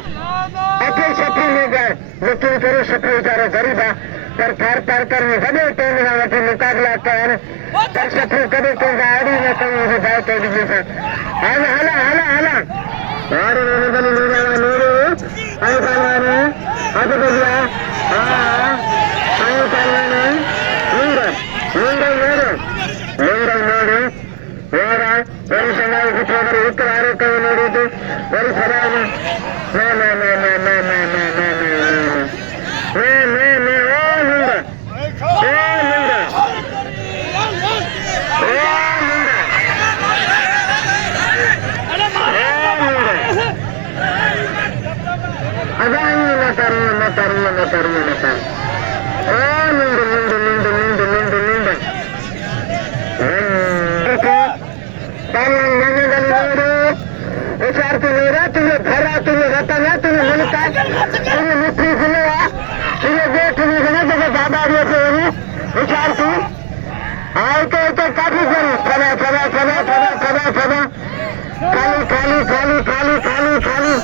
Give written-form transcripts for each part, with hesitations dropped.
अखिल शक्ति लेकर लेकिन करो शक्ति उतारो गरीबा पर थार पार करने गदे टोलना वटी मुकाबला कर पर शत्रु कदे को गाड़ी में कहीं हो जाए तो भी जैसा हाला हाला हाला हाला गाड़ी में बनी नूरा नूरू आई पालवाने आगे बढ़िया हाँ आई पालवाने नूरा नूरा नूरा नूरा नूरा नूरा वरी समाज की थोड़ी उत्तर आरे कहीं नूरू तो वरी समाज ना ना ना ना ना ना ना ना ना ना तुझे भरा तुझे रतना तुझे मिलता तुझे मिट्टी खुलेगा तुझे देख तुझे गले तुझे दादा विचार तू आए तो काफी करो खड़ा खड़ा खड़ा खड़ा खड़ा खड़ा खाली खाली खाली खाली खाली खाली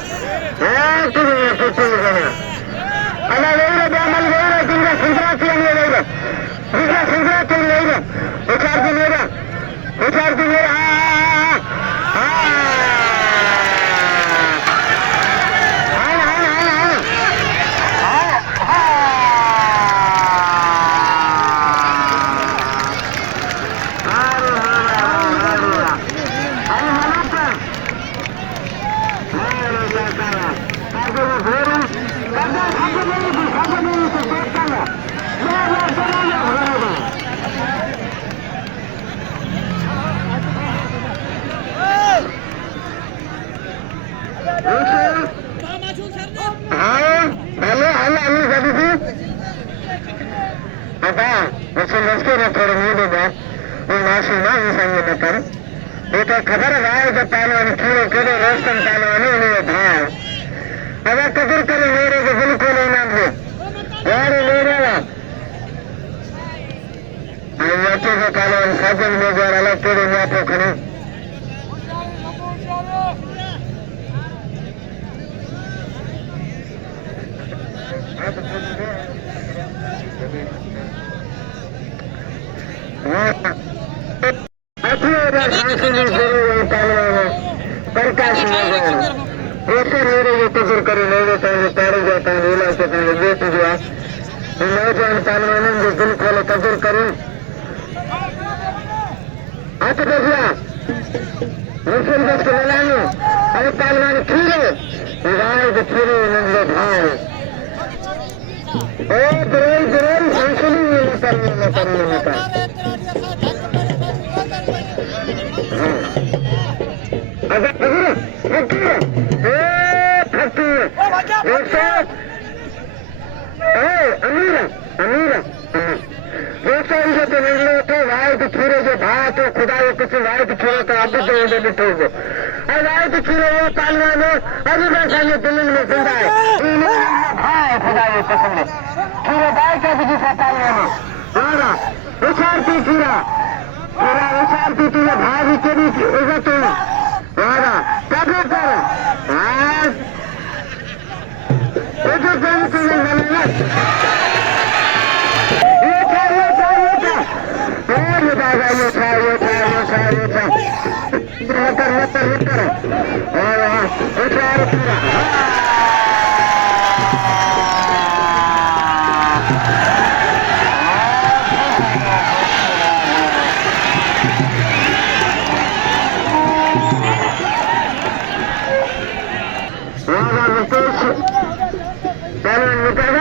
तुम्हें कुछ नहीं करना अला वेरे दामल वेरे तुमने संक्रांति नहीं वेरे दूसरा संक्रांति नहीं वेरे विचार तू मेरा खबर है जब पहलवान कीड़े कीड़े रोस्टन पहलवान उन्हें भाव अब कदर करे मेरे को बिल्कुल इनाम दे यार मेरे ना बच्चे को पहलवान साजन में जा रहा कीड़े में आपको खड़े प्रकाश ऐसे मेरे ये कदर करे मेरे पहले तारे जाता है नीला से पहले ये तुझे नौजवान पहलवानों जो दिल खोले कदर करूं हाथ देखिया मुस्लिम देश के मिलाने अरे पहलवान खीरे गाय के खीरे नंगे भाई ओ दुरेल दुरेल संसली मता अगर फकीर अमीरा अमीरा दोस्तों इसे तो निकले तो वाय के छुरे जो भाई तो खुदा ये कुछ वाय के छुरे तो आप तो इधर बिठो गो और वाय के छुरे वो पालवान हो अभी मैं सांगे दिल्ली में जिंदा है भाई खुदा ये पसंद है छुरे भाई का भी जिसा पालवान हो वारा विचार की छुरा पूरा विचार की तुझे भाभी के भी इज्जत हो वारा कभी कर हाँ एक दिन तुझे मिलेगा ये था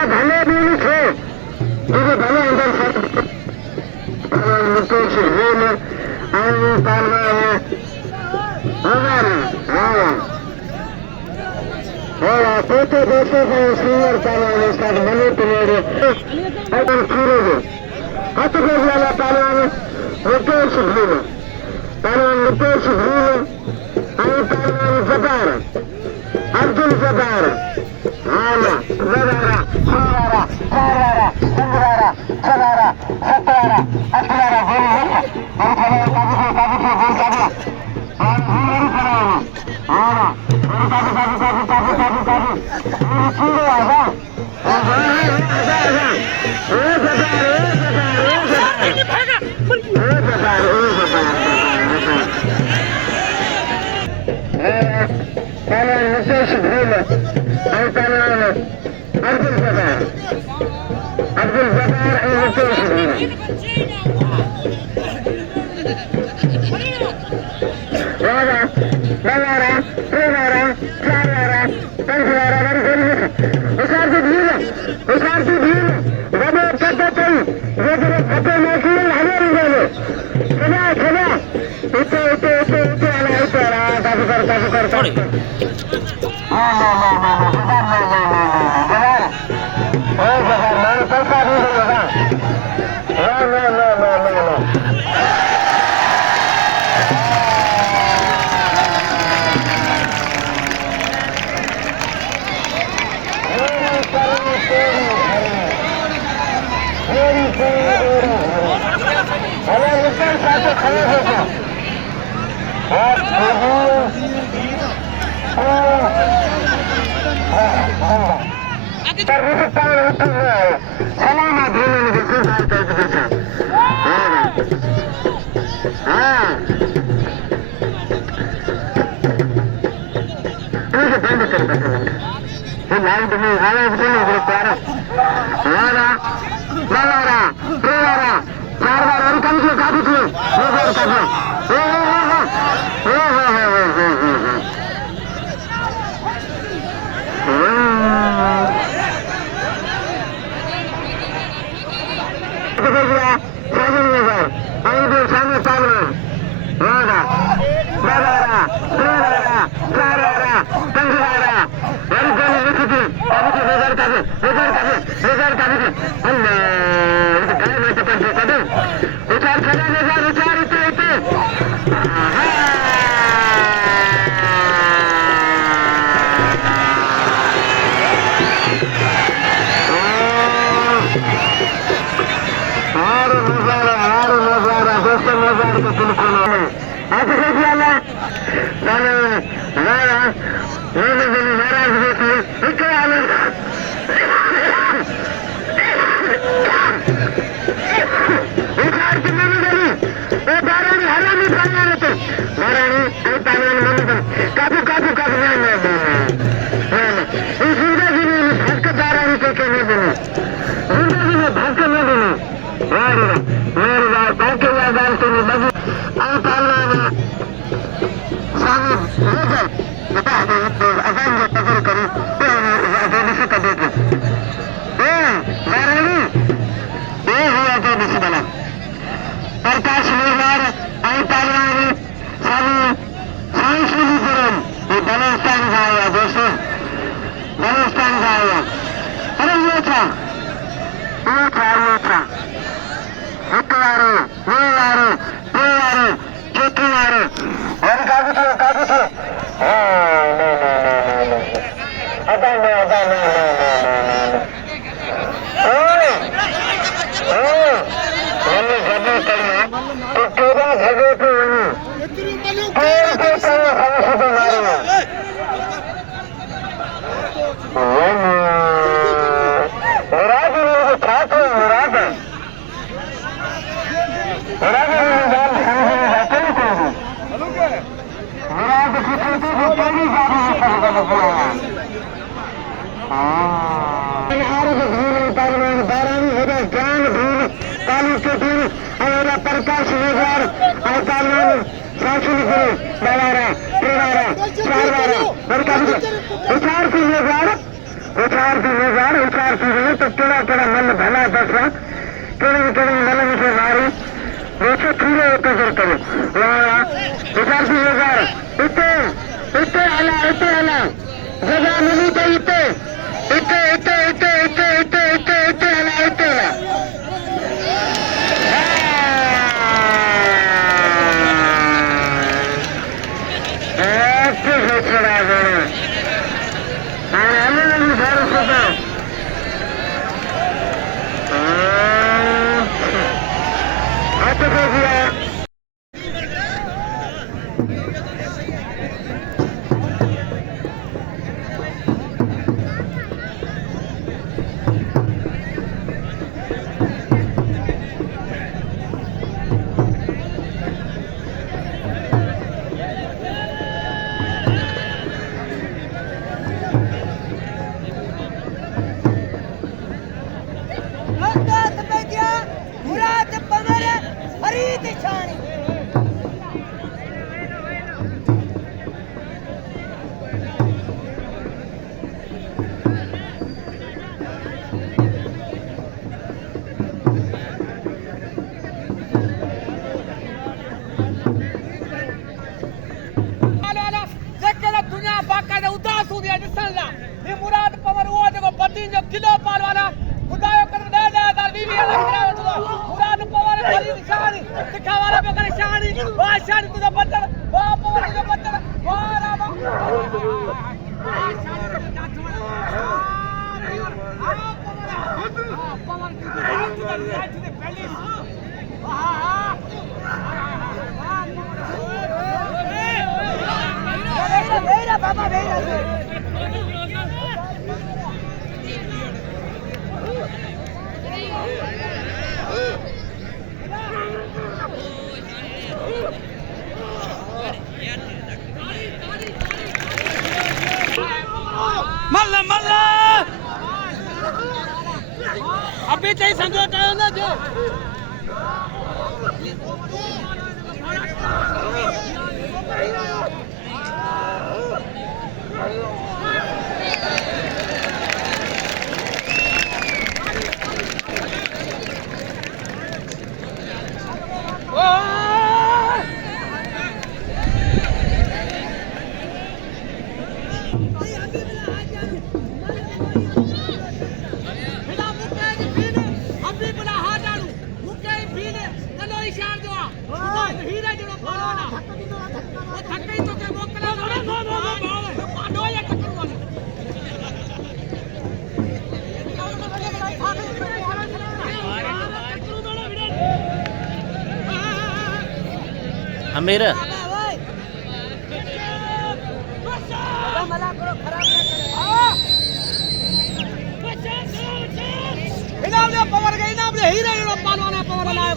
भले भी छे तुझे भले अंदर पोते दोस्तों को सीनियर पहलवान इसका मने तुम्हारे अगर खीरे हो हाथ को वाला पहलवान मुकेश भीम पहलवान मुकेश भीम आई पहलवान जबार अर्जुन जबार हाला जबारा छारा चारारा चंद्रारा चलारा सतारा अठारा बोल और काबू और काबू शाळेत तुझा बद्दल पवार तुझा बद्दल बाबा मल्ला मल्ला अभी तई संजो कयो न जो अमीर इनाम दे पवार के इनाम दे हीरा हीरा पालवाना पवार लाए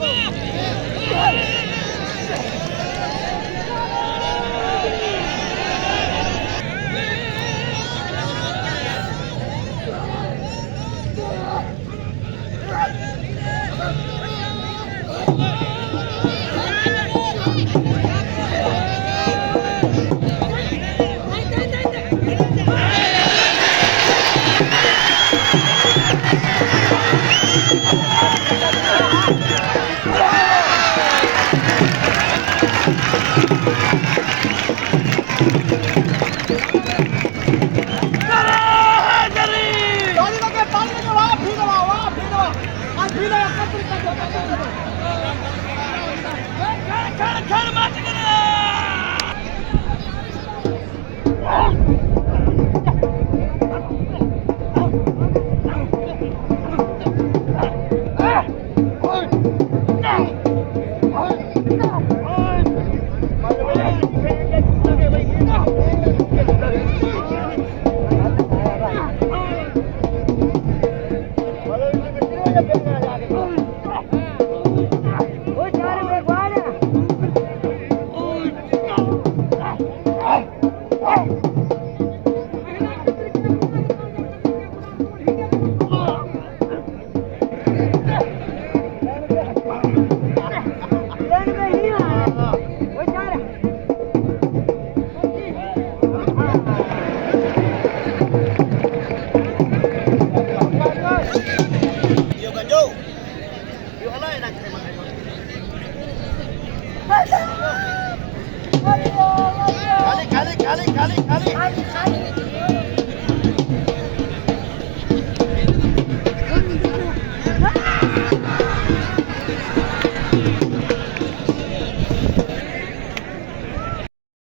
Yo,